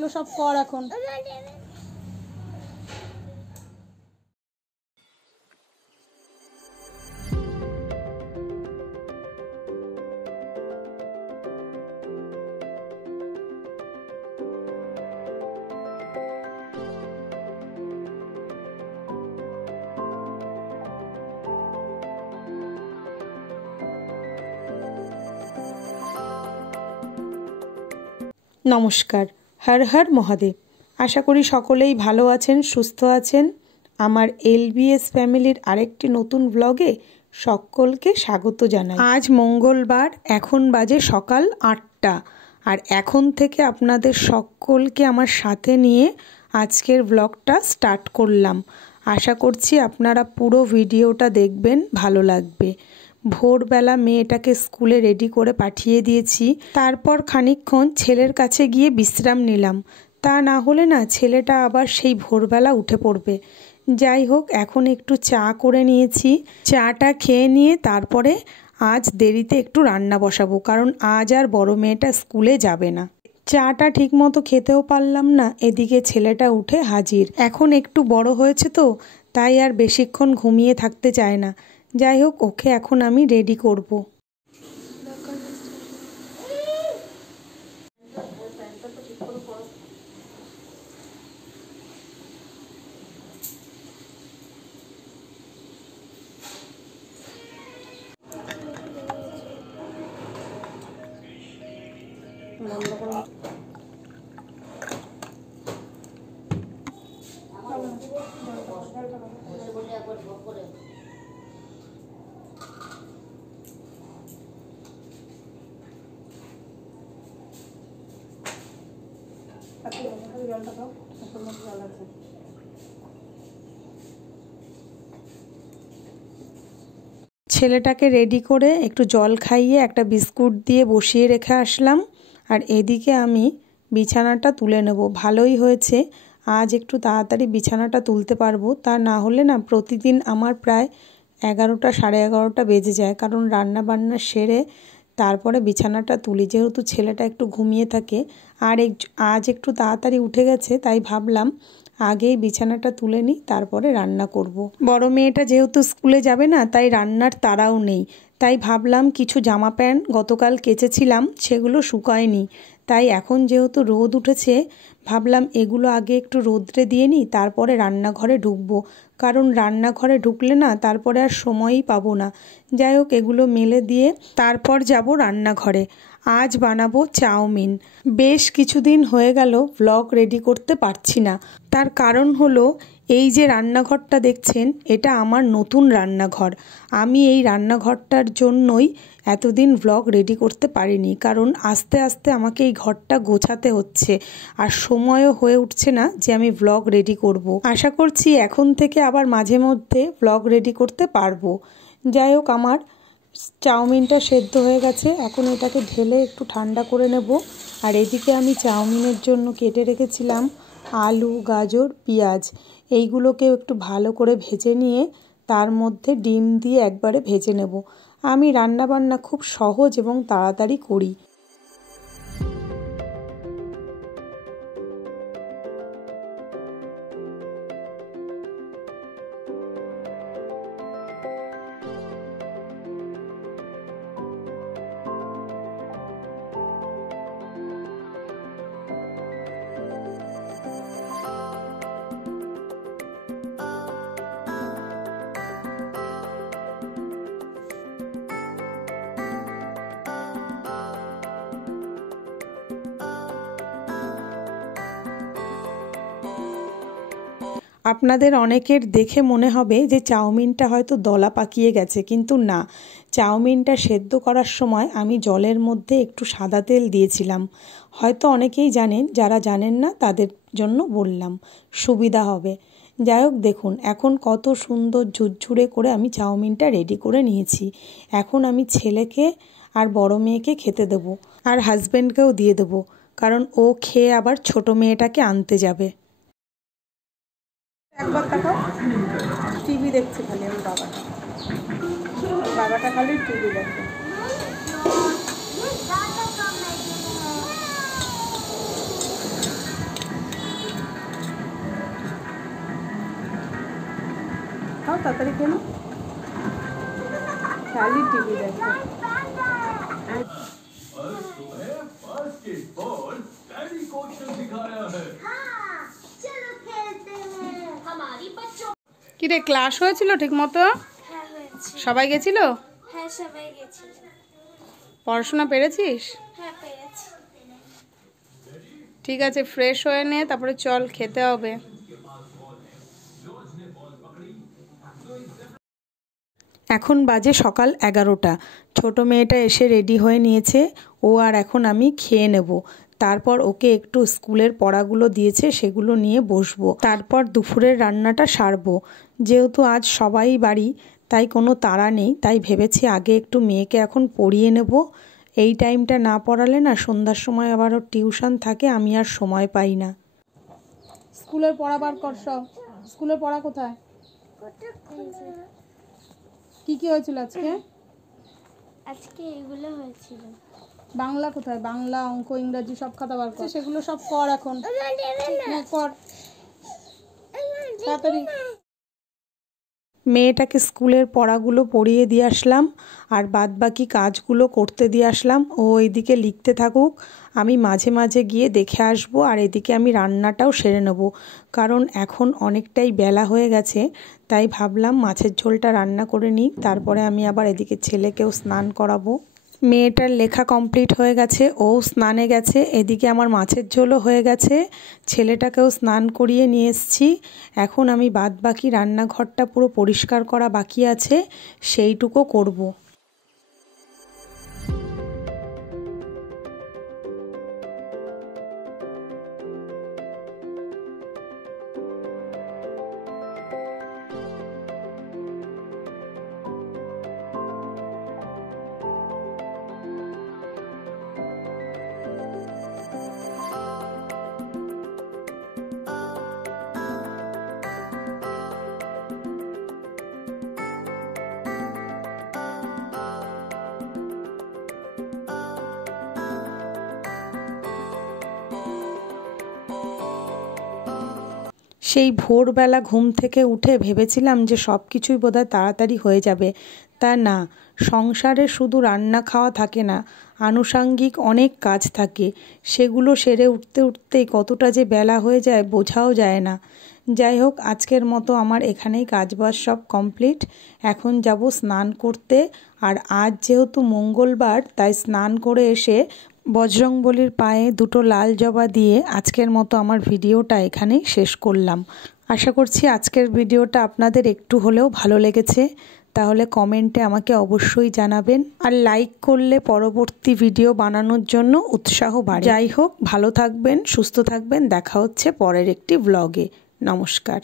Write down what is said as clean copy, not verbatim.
এগুলো সব কর এখন। নমস্কার, হর হর মহাদেব। আশা করি সকলেই ভালো আছেন, সুস্থ আছেন। আমার এলবিএস ফ্যামিলির আরেকটি নতুন ব্লগে সকলকে স্বাগত জানাই। আজ মঙ্গলবার, এখন বাজে সকাল 8টা। আর এখন থেকে আপনাদের সকলকে আমার সাথে নিয়ে আজকের ব্লগটা স্টার্ট করলাম। আশা করছি আপনারা পুরো ভিডিওটা দেখবেন, ভালো লাগবে। ভোরবেলা মেয়েটাকে স্কুলে রেডি করে পাঠিয়ে দিয়েছি। তারপর খানিকক্ষণ ছেলের কাছে গিয়ে বিশ্রাম নিলাম। তা না হলে না ছেলেটা আবার সেই ভোরবেলা উঠে পড়বে। যাই হোক, এখন একটু চা করে নিয়েছি। চাটা খেয়ে নিয়ে তারপরে আজ দেরিতে একটু রান্না বসাবো, কারণ আজ আর বড় মেয়েটা স্কুলে যাবে না। চাটা ঠিক মতো খেতেও পারলাম না, এদিকে ছেলেটা উঠে হাজির। এখন একটু বড় হয়েছে তো, তাই আর বেশিক্ষণ ঘুমিয়ে থাকতে চায় না। যাই হোক, ওকে এখন আমি রেডি করব। ছেলেটাকে রেডি করে একটু জল খাইয়ে একটা বিস্কুট দিয়ে বসিয়ে রেখে আসলাম। আর এদিকে আমি বিছানাটা তুলে নেব। ভালোই হয়েছে আজ একটু তাড়াতাড়ি বিছানাটা তুলতে পারবো। তা না হলে না প্রতিদিন আমার প্রায় 11টা সাড়ে 11টা বেজে যায়, কারণ রান্না বান্না সেরে তারপরে বিছানাটা তুলি, যেহেতু ছেলেটা একটু ঘুমিয়ে থাকে। আর আজ একটু তাড়াতাড়ি উঠে গেছে, তাই ভাবলাম আগেই বিছানাটা তুলে নিই, তারপরে রান্না করব। বড় মেয়েটা যেহেতু স্কুলে যাবে না, তাই রান্নার তাড়াও নেই। তাই ভাবলাম কিছু জামা প্যান্ট গতকাল কেচেছিলাম, সেগুলো শুকায়নি। তাই এখন যেহেতু রোদ উঠেছে, ভাবলাম এগুলো আগে একটু রোদ্রে দিয়ে নিই, তারপরে রান্নাঘরে ঢুকবো। কারণ রান্নাঘরে ঢুকলে না তারপরে আর সময়ই পাবো না। যাই হোক, এগুলো মেলে দিয়ে তারপর যাব রান্নাঘরে। আজ বানাবো চাউমিন। বেশ কিছুদিন হয়ে গেল ব্লগ রেডি করতে পারছি না। তার কারণ হলো, এই যে রান্নাঘরটা দেখছেন, এটা আমার নতুন রান্নাঘর। আমি এই রান্নাঘরটার জন্যই এতদিন ব্লগ রেডি করতে পারিনি, কারণ আস্তে আস্তে আমাকে এই ঘরটা গোছাতে হচ্ছে। আর সময়ও হয়ে উঠছে না যে আমি ব্লগ রেডি করব। আশা করছি এখন থেকে আবার মাঝে মধ্যে ব্লগ রেডি করতে পারবো। যাই হোক, আমার চাউমিনটা সেদ্ধ হয়ে গেছে। এখন এটাকে ঢেলে একটু ঠান্ডা করে নেব। আর এদিকে আমি চাউমিনের জন্য কেটে রেখেছিলাম আলু, গাজর, পেঁয়াজ। এইগুলোকেও একটু ভালো করে ভেজে নিয়ে তার মধ্যে ডিম দিয়ে একবারে ভেজে নেব। আমি রান্নাবান্না খুব সহজ এবং তাড়াতাড়ি করি। আপনাদের অনেকের দেখে মনে হবে যে চাউমিনটা হয়তো দলা পাকিয়ে গেছে, কিন্তু না, চাউমিনটা সেদ্ধ করার সময় আমি জলের মধ্যে একটু সাদা তেল দিয়েছিলাম। হয়তো অনেকেই জানেন, যারা জানেন না তাদের জন্য বললাম, সুবিধা হবে। যাই হোক, দেখুন এখন কত সুন্দর ঝুরঝুরে করে আমি চাউমিনটা রেডি করে নিয়েছি। এখন আমি ছেলেকে আর বড় মেয়েকে খেতে দেবো, আর হাজব্যান্ডকেও দিয়ে দেবো, কারণ ও খেয়ে আবার ছোট মেয়েটাকে আনতে যাবে। একবার তাকাও, টিভি দেখছে খালি। আমি বাবাটা খালি টিভি দেখে। তাড়াতাড়ি খেলো। খালি টিভি দেখো। কি রে, ক্লাস হয়েছিল ঠিক মতো? হ্যাঁ হয়েছে। সবাই গেছিল? হ্যাঁ সবাই গেছিল। পড়াশোনা পেরেছিস? হ্যাঁ পেরেছি। ঠিক আছে, ফ্রেশ হয়ে নে, তারপরে চল খেতে হবে। এখন বাজে সকাল 11টা। ছোট মেয়েটা এসে রেডি হয়ে নিয়েছে, ও আর এখন আমি খেয়ে নেব। তারপর ওকে একটু স্কুলের পড়াগুলো দিয়েছে সেগুলো নিয়ে বসবো। তারপর দুপুরের রান্নাটা সারবো। যেহেতু আজ সবাই বাড়ি, তাই কোনো তাড়া নেই, তাই ভেবেছি আগে একটু মেয়েকে এখন পড়িয়ে নেব। এই টাইমটা না পড়ালে না সন্ধ্যার সময় আবার ওর টিউশন থাকে, আমি আর সময় পাই না। স্কুলের পড়া বার কর সব। স্কুলের পড়া কোথায়? কি কি হয়েছিল আজকে? আজকে এগুলো হয়েছিল। বাংলা কোথায়? বাংলা, অঙ্ক, ইংরাজি সব খাতা বার কর। সেগুলো সব কর এখন। হ্যাঁ কর তাড়াতাড়ি। মেয়েটাকে স্কুলের পড়াগুলো পড়িয়ে দিয়ে আসলাম আর বাদবাকি কাজগুলো করতে দিয়ে আসলাম। ও এইদিকে লিখতে থাকুক, আমি মাঝে মাঝে গিয়ে দেখে আসবো। আর এদিকে আমি রান্নাটাও সেরে নেব, কারণ এখন অনেকটাই বেলা হয়ে গেছে। তাই ভাবলাম মাছের ঝোলটা রান্না করে নিই, তারপরে আমি আবার এদিকে ছেলেকেও স্নান করাবো। মেয়েটার লেখা কমপ্লিট হয়ে গেছে, ও স্নানে গেছে। এদিকে আমার মাছের ঝোলও হয়ে গেছে, ছেলেটাকেও স্নান করিয়ে নিয়ে এসেছি। এখন আমি বাদবাকি রান্নাঘরটা পুরো পরিষ্কার করা বাকি আছে, সেইটুকু করব। সেই ভোরবেলা ঘুম থেকে উঠে ভেবেছিলাম যে সব কিছুই বোধহয় তাড়াতাড়ি হয়ে যাবে, তা না। সংসারে শুধু রান্না খাওয়া থাকে না, আনুষাঙ্গিক অনেক কাজ থাকে। সেগুলো সেরে উঠতে উঠতেই কতটা যে বেলা হয়ে যায় বোঝাও যায় না। যাই হোক, আজকের মতো আমার এখানেই কাজবাজ সব কমপ্লিট। এখন যাব স্নান করতে। আর আজ যেহেতু মঙ্গলবার, তাই স্নান করে এসে বজরংবলীর পায়ে দুটো লাল জবা দিয়ে আজকের মতো আমার ভিডিওটা এখানেই শেষ করলাম। আশা করছি আজকের ভিডিওটা আপনাদের একটু হলেও ভালো লেগেছে। তাহলে কমেন্টে আমাকে অবশ্যই জানাবেন, আর লাইক করলে পরবর্তী ভিডিও বানানোর জন্য উৎসাহ বাড়ে। যাই হোক, ভালো থাকবেন, সুস্থ থাকবেন। দেখা হচ্ছে পরের একটি ব্লগে। নমস্কার।